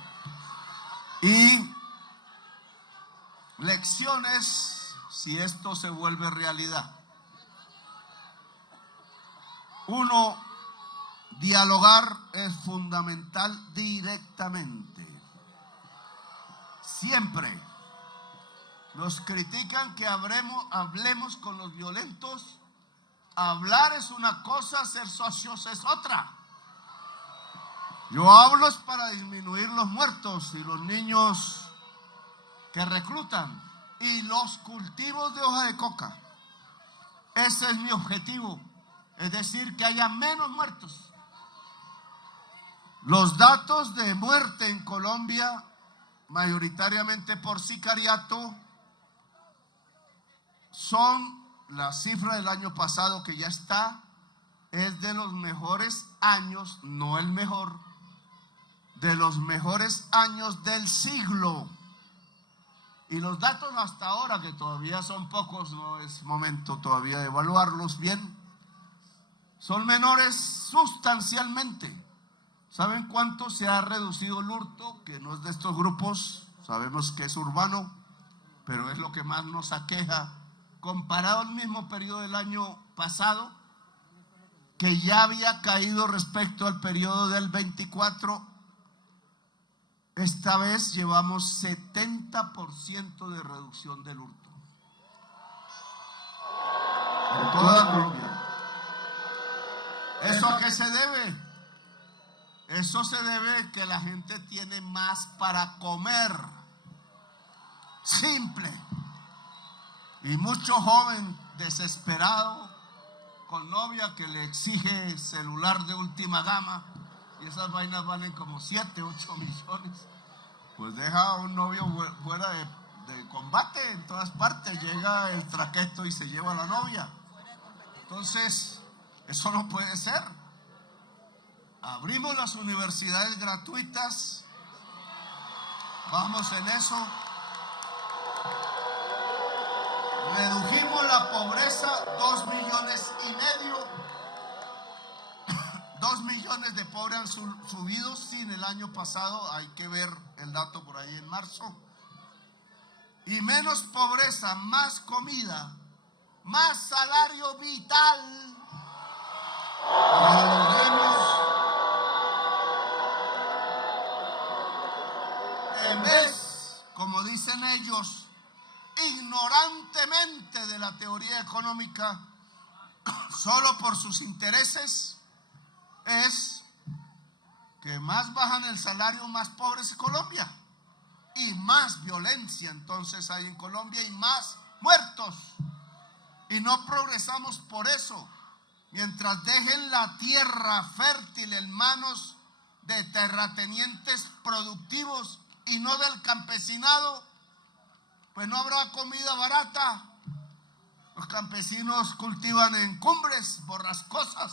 Y lecciones si esto se vuelve realidad. Uno, dialogar es fundamental directamente. Siempre nos critican que hablemos con los violentos. Hablar es una cosa, ser socios es otra. Yo hablo es para disminuir los muertos y los niños que reclutan y los cultivos de hoja de coca. Ese es mi objetivo, es decir, que haya menos muertos. Los datos de muerte en Colombia, mayoritariamente por sicariato, son la cifra del año pasado que ya está, es de los mejores años, no el mejor, de los mejores años del siglo. Y los datos hasta ahora, que todavía son pocos, no es momento todavía de evaluarlos bien, son menores sustancialmente. ¿Saben cuánto se ha reducido el hurto? Que no es de estos grupos, sabemos que es urbano, pero es lo que más nos aqueja. Comparado al mismo periodo del año pasado, que ya había caído respecto al periodo del 24, esta vez llevamos 70% de reducción del hurto. En toda Colombia. ¿Eso a qué se debe? Eso se debe a que la gente tiene más para comer. Simple. Y mucho joven desesperado con novia que le exige celular de última gama, y esas vainas valen como 7, 8 millones. Pues deja a un novio fuera de combate en todas partes, llega el traqueto y se lleva a la novia. Entonces, eso no puede ser. Abrimos las universidades gratuitas, vamos en eso. Redujimos la pobreza, 2,5 millones. 2 millones de pobres han subido sin el año pasado, hay que ver el dato por ahí en marzo. Y menos pobreza, más comida, más salario vital. En vez, como dicen ellos, ignorantemente de la teoría económica, solo por sus intereses, es que más bajan el salario, más pobre es Colombia, y más violencia entonces hay en Colombia y más muertos, y no progresamos por eso. Mientras dejen la tierra fértil en manos de terratenientes productivos y no del campesinado, pues no habrá comida barata. Los campesinos cultivan en cumbres borrascosas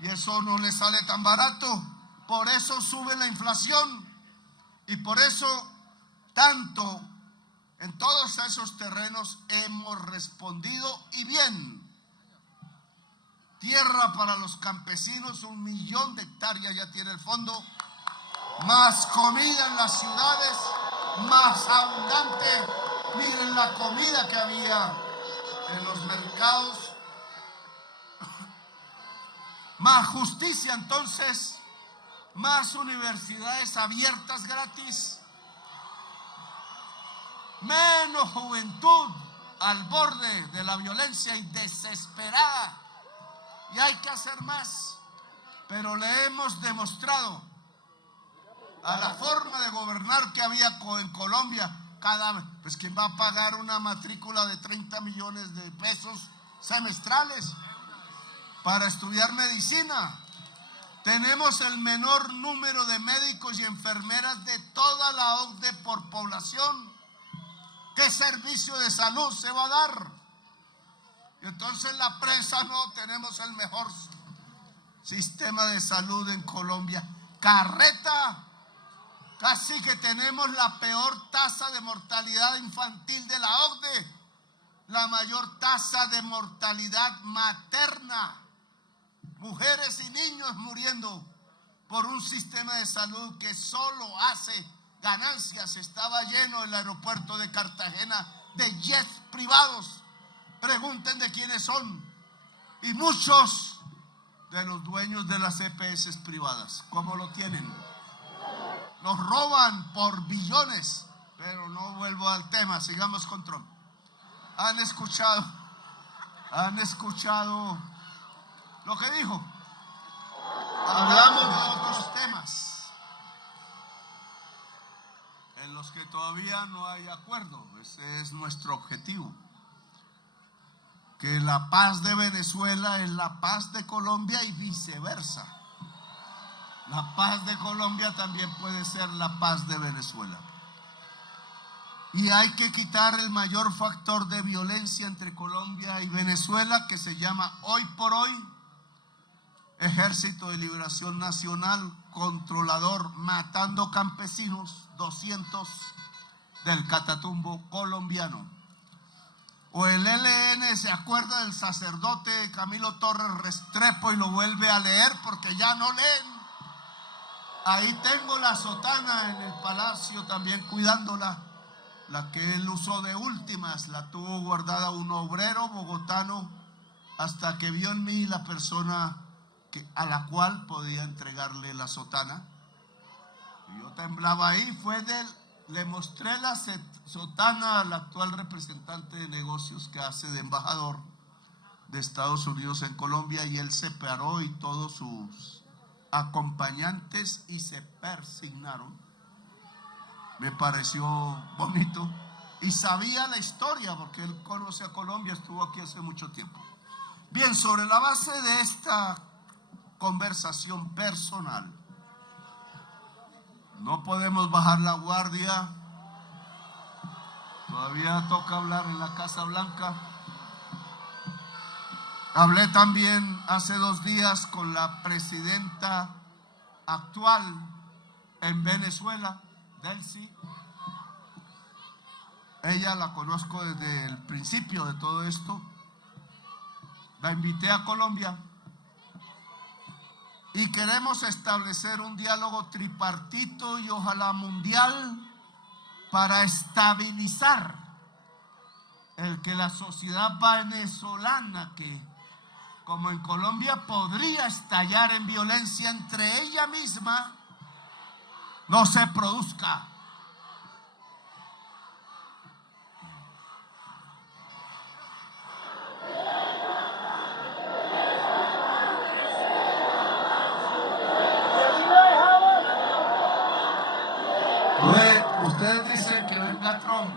y eso no les sale tan barato. Por eso sube la inflación y por eso tanto en todos esos terrenos hemos respondido y bien. Tierra para los campesinos, 1 millón de hectáreas ya tiene el fondo, más comida en las ciudades, más abundante. Miren la comida que había en los mercados. Más justicia entonces, más universidades abiertas gratis, menos juventud al borde de la violencia y desesperada. Y hay que hacer más, pero le hemos demostrado a la forma de gobernar que había en Colombia. Pues ¿quién va a pagar una matrícula de 30 millones de pesos semestrales para estudiar medicina? Tenemos el menor número de médicos y enfermeras de toda la OCDE por población. ¿Qué servicio de salud se va a dar? Y entonces la prensa, no, tenemos el mejor sistema de salud en Colombia. Carreta. Casi que tenemos la peor tasa de mortalidad infantil de la OCDE, la mayor tasa de mortalidad materna, mujeres y niños muriendo por un sistema de salud que solo hace ganancias. Estaba lleno el aeropuerto de Cartagena de jets privados, pregunten de quiénes son, y muchos de los dueños de las EPS privadas. ¿Cómo lo tienen? Nos roban por billones, pero no vuelvo al tema, sigamos con Trump. ¿Han escuchado lo que dijo? Hablamos de otros temas. los que todavía no hay acuerdo. Ese es nuestro objetivo. Que la paz de Venezuela es la paz de Colombia y viceversa. La paz de Colombia también puede ser la paz de Venezuela. Y hay que quitar el mayor factor de violencia entre Colombia y Venezuela, que se llama hoy por hoy Ejército de Liberación Nacional controlador, matando campesinos, 200 del Catatumbo colombiano. O el ELN se acuerda del sacerdote Camilo Torres Restrepo y lo vuelve a leer porque ya no leen. Ahí tengo la sotana en el palacio también cuidándola, la que él usó de últimas, la tuvo guardada un obrero bogotano hasta que vio en mí la persona a la cual podía entregarle la sotana. Y yo temblaba ahí, le mostré la sotana al actual representante de negocios que hace de embajador de Estados Unidos en Colombia, y él se paró y todos sus acompañantes y se persignaron. Me pareció bonito y sabía la historia porque él conoce a Colombia, estuvo aquí hace mucho tiempo. Bien, sobre la base de esta conversación personal, no podemos bajar la guardia. Todavía toca hablar en la Casa Blanca. Hablé también hace 2 días con la presidenta actual en Venezuela, Delcy. Ella la conozco desde el principio de todo esto. La invité a Colombia y queremos establecer un diálogo tripartito y ojalá mundial para estabilizar el que la sociedad venezolana, que como en Colombia podría estallar en violencia entre ella misma, no se produzca. Ustedes dicen que venga Trump.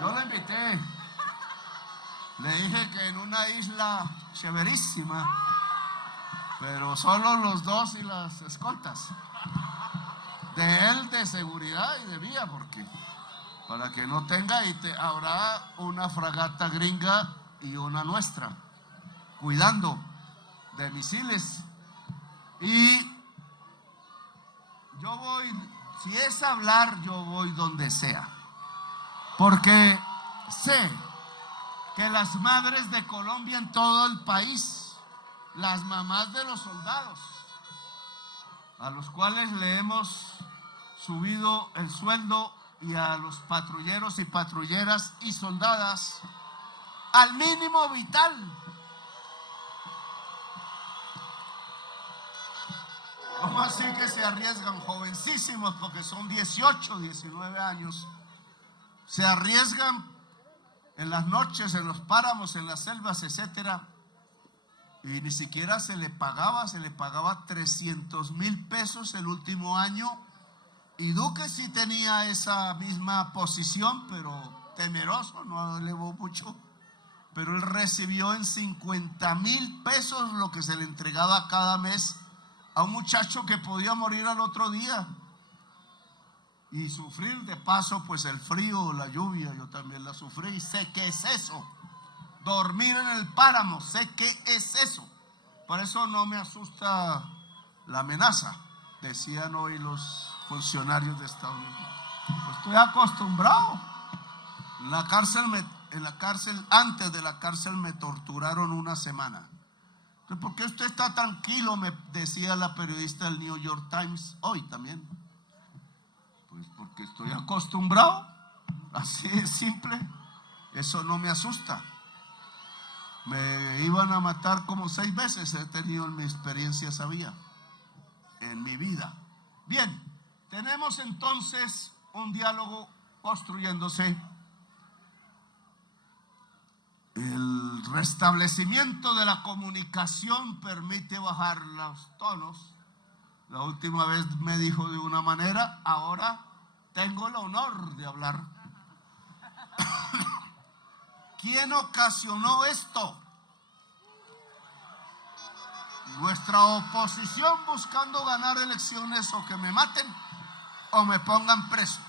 Yo lo invité. Le dije que en una isla chéverísima, pero solo los 2 y las escoltas. De él, de seguridad y de vía, porque para que no tenga, habrá una fragata gringa y una nuestra, cuidando de misiles. Y yo voy, si es hablar, yo voy donde sea, porque sé que las madres de Colombia en todo el país, las mamás de los soldados, a los cuales le hemos subido el sueldo, y a los patrulleros y patrulleras y soldadas al mínimo vital. ¿Cómo así que se arriesgan? Jovencísimos, porque son 18, 19 años. Se arriesgan en las noches, en los páramos, en las selvas, etcétera. Y ni siquiera se le pagaba 300,000 pesos el último año. Y Duque sí tenía esa misma posición, pero temeroso, no elevó mucho. Pero él recibió en 50,000 pesos lo que se le entregaba cada mes a un muchacho que podía morir al otro día. Y sufrir de paso, pues el frío, la lluvia, yo también la sufrí y sé qué es eso. Dormir en el páramo, sé qué es eso. Por eso no me asusta la amenaza, decían hoy los funcionarios de Estados Unidos. Pues estoy acostumbrado. En la cárcel, antes de la cárcel me torturaron 1 semana. Entonces, ¿por qué usted está tranquilo?, me decía la periodista del New York Times hoy también. Pues porque estoy acostumbrado, así es simple. Eso no me asusta. Me iban a matar como 6 veces, he tenido en mi experiencia esa vía, en mi vida. Bien, tenemos entonces un diálogo construyéndose. El restablecimiento de la comunicación permite bajar los tonos. La última vez me dijo de una manera, ahora tengo el honor de hablar. ¿Quién ocasionó esto? Nuestra oposición buscando ganar elecciones o que me maten o me pongan preso.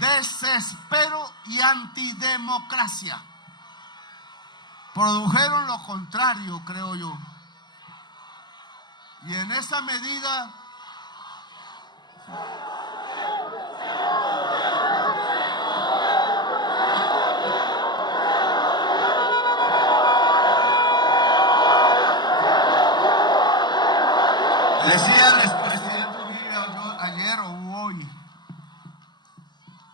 Desespero y antidemocracia. Produjeron lo contrario, creo yo. Y en esa medida decía el expresidente ayer o hoy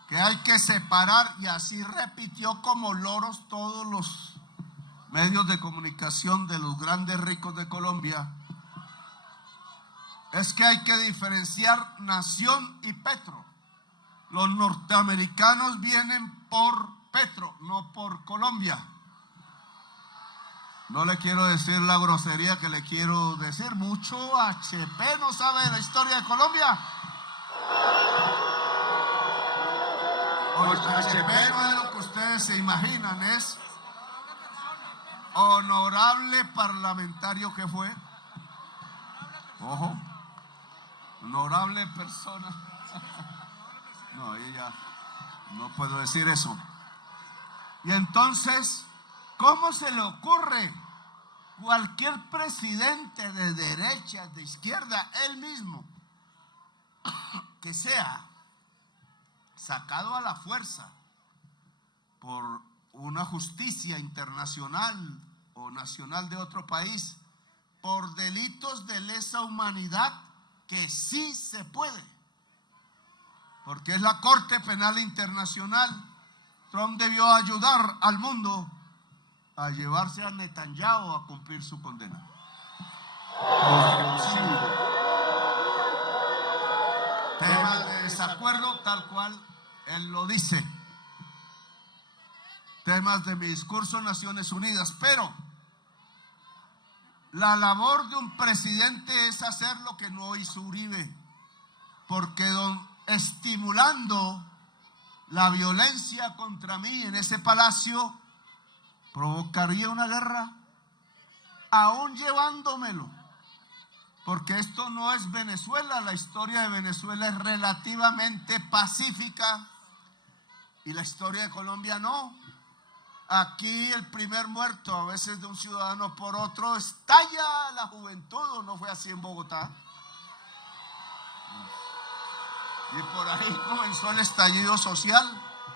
que hay que separar, y así repitió como loros todos los medios de comunicación de los grandes ricos de Colombia. Es que hay que diferenciar nación y petro. Los norteamericanos vienen por petro, no por Colombia. No le quiero decir la grosería que le quiero decir. Mucho HP no sabe de la historia de Colombia. HP no es lo que ustedes se imaginan, es honorable parlamentario que fue. Ojo, honorable persona. No, ella no puedo decir eso. Y entonces, ¿cómo se le ocurre? Cualquier presidente de derecha, de izquierda, él mismo, que sea sacado a la fuerza por una justicia internacional o nacional de otro país por delitos de lesa humanidad, que sí se puede, porque es la Corte Penal Internacional. Trump debió ayudar al mundo a llevarse a Netanyahu a cumplir su condena. Tema de desacuerdo, tal cual él lo dice. Temas de mi discurso en Naciones Unidas, pero la labor de un presidente es hacer lo que no hizo Uribe, porque estimulando la violencia contra mí en ese palacio provocaría una guerra, aún llevándomelo, porque esto no es Venezuela. La historia de Venezuela es relativamente pacífica y la historia de Colombia no. Aquí el primer muerto, a veces de un ciudadano por otro, estalla la juventud. ¿O no fue así en Bogotá? Y por ahí comenzó el estallido social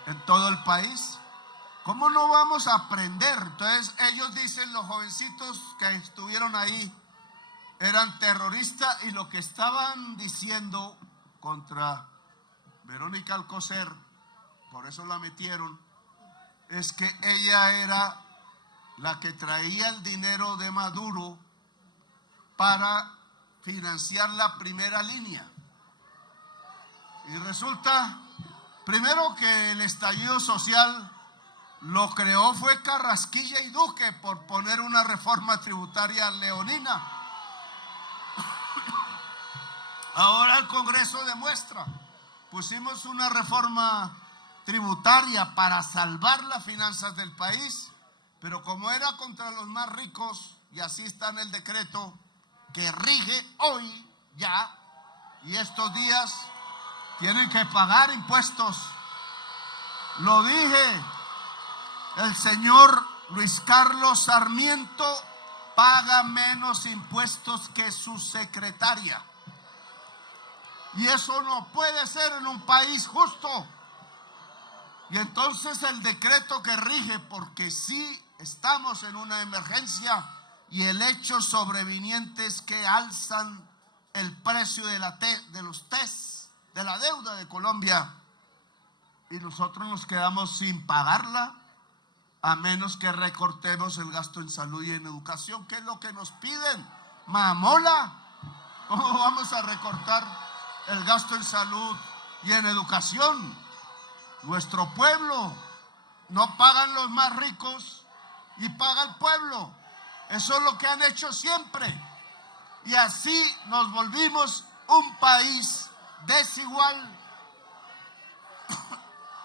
en todo el país. ¿Cómo no vamos a aprender? Entonces ellos dicen, los jovencitos que estuvieron ahí eran terroristas, y lo que estaban diciendo contra Verónica Alcocer, por eso la metieron, es que ella era la que traía el dinero de Maduro para financiar la primera línea. Y resulta, primero, que el estallido social lo creó fue Carrasquilla y Duque por poner una reforma tributaria leonina. Ahora el Congreso demuestra, pusimos una reforma tributaria para salvar las finanzas del país, pero como era contra los más ricos, y así está en el decreto que rige hoy ya, y estos días tienen que pagar impuestos. Lo dije, el señor Luis Carlos Sarmiento paga menos impuestos que su secretaria. Y eso no puede ser en un país justo. Y entonces el decreto que rige, porque sí estamos en una emergencia, y el hecho sobreviniente es que alzan el precio de los TES, de la deuda de Colombia, y nosotros nos quedamos sin pagarla, a menos que recortemos el gasto en salud y en educación, que es lo que nos piden. Mamola, ¿cómo vamos a recortar el gasto en salud y en educación? Nuestro pueblo, no pagan los más ricos y paga el pueblo. Eso es lo que han hecho siempre. Y así nos volvimos un país desigual,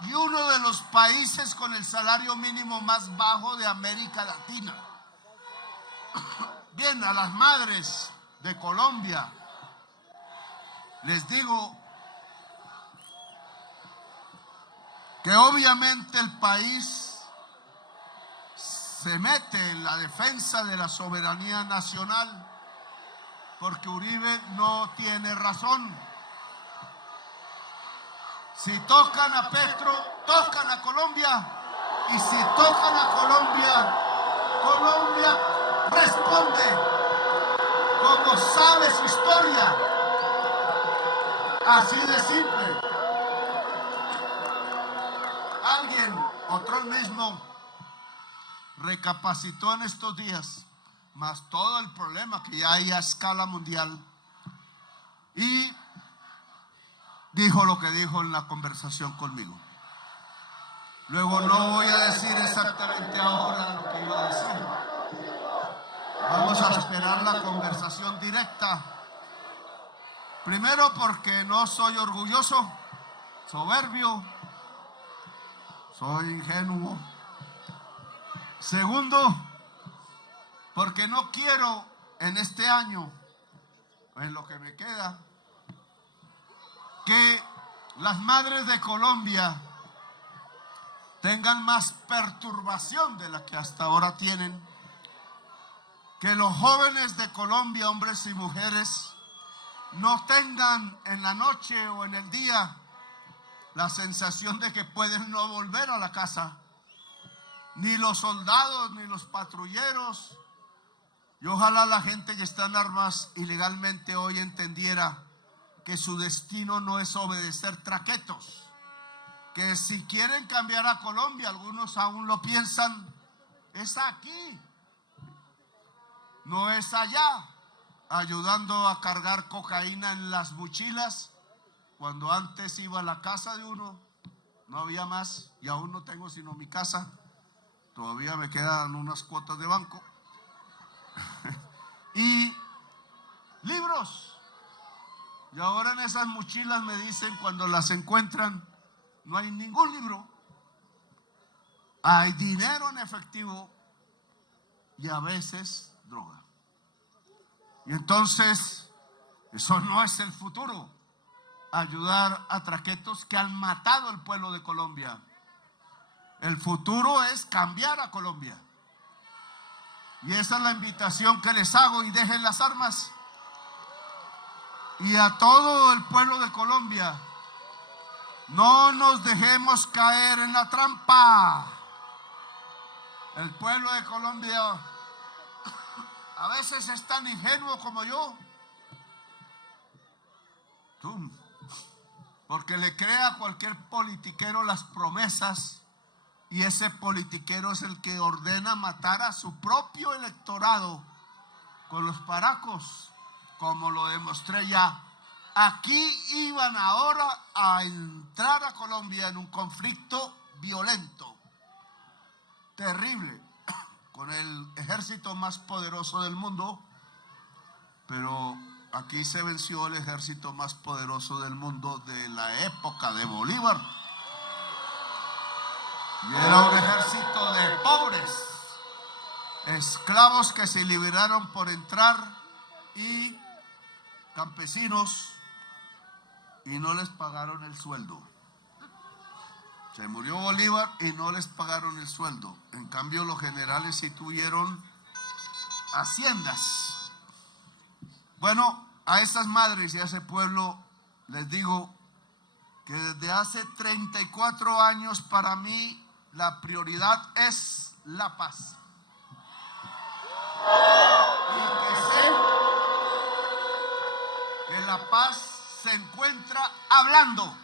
y uno de los países con el salario mínimo más bajo de América Latina. Bien, a las madres de Colombia les digo que obviamente el país se mete en la defensa de la soberanía nacional porque Uribe no tiene razón. Si tocan a Petro, tocan a Colombia. Y si tocan a Colombia, Colombia responde como sabe su historia. Así de simple. Alguien, otro mismo, recapacitó en estos días, más todo el problema que ya hay a escala mundial, y dijo lo que dijo en la conversación conmigo. Luego no voy a decir exactamente ahora lo que iba a decir. Vamos a esperar la conversación directa. Primero porque no soy orgulloso, soberbio, soy ingenuo. Segundo, porque no quiero en este año, en lo que me queda, que las madres de Colombia tengan más perturbación de la que hasta ahora tienen, que los jóvenes de Colombia, hombres y mujeres, no tengan en la noche o en el día la sensación de que pueden no volver a la casa, ni los soldados, ni los patrulleros, y ojalá la gente que está en armas ilegalmente hoy entendiera que su destino no es obedecer traquetos, que si quieren cambiar a Colombia, algunos aún lo piensan, es aquí, no es allá, ayudando a cargar cocaína en las mochilas, cuando antes iba a la casa de uno, no había más, y aún no tengo sino mi casa, todavía me quedan unas cuotas de banco, y libros. Y ahora en esas mochilas me dicen, cuando las encuentran, no hay ningún libro. Hay dinero en efectivo y a veces droga. Y entonces, eso no es el futuro. Ayudar a traquetos que han matado al pueblo de Colombia. El futuro es cambiar a Colombia. Y esa es la invitación que les hago, y dejen las armas. Y a todo el pueblo de Colombia, no nos dejemos caer en la trampa. El pueblo de Colombia a veces es tan ingenuo como yo, porque le crea a cualquier politiquero las promesas, y ese politiquero es el que ordena matar a su propio electorado con los paracos, como lo demostré ya. Aquí iban ahora a entrar a Colombia en un conflicto violento, terrible, con el ejército más poderoso del mundo, pero aquí se venció el ejército más poderoso del mundo de la época de Bolívar. Y era un ejército de pobres, esclavos que se liberaron por entrar, y campesinos, y no les pagaron el sueldo. Se murió Bolívar y no les pagaron el sueldo. En cambio, los generales sí tuvieron haciendas. Bueno, a esas madres y a ese pueblo les digo que desde hace 34 años para mí la prioridad es la paz. Y que sé que la paz se encuentra hablando.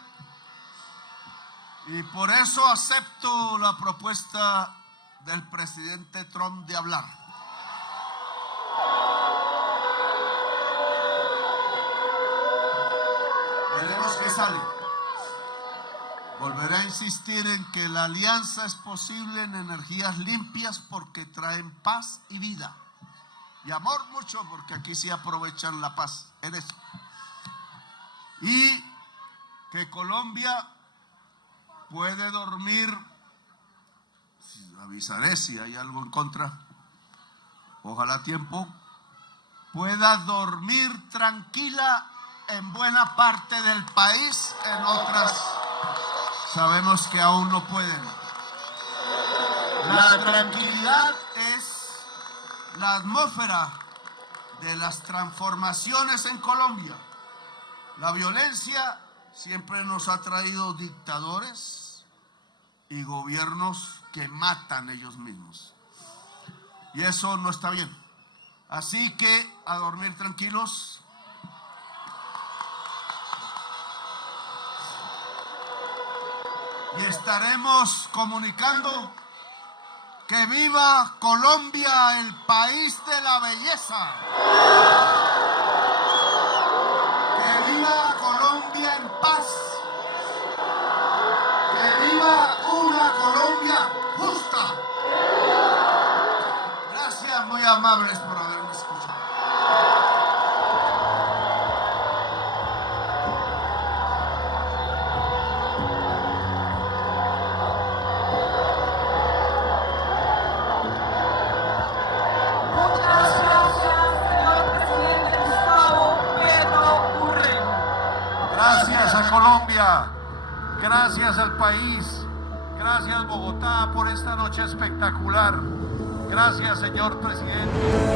Y por eso acepto la propuesta del presidente Trump de hablar. Veremos qué sale. Volveré a insistir en que la alianza es posible en energías limpias porque traen paz y vida. Y amor mucho, porque aquí sí aprovechan la paz en eso. Y que Colombia puede dormir, avisaré si hay algo en contra, ojalá a tiempo, pueda dormir tranquila en buena parte del país, en otras sabemos que aún no pueden. La tranquilidad es la atmósfera de las transformaciones en Colombia. La violencia siempre nos ha traído dictadores y gobiernos que matan ellos mismos. Y eso no está bien. Así que a dormir tranquilos. Y estaremos comunicando que viva Colombia, el país de la belleza. Que viva Colombia en paz. Que viva una Colombia justa. Gracias, muy amables por haberme escuchado. Gracias a Colombia, gracias al país, gracias Bogotá por esta noche espectacular. Gracias, señor presidente.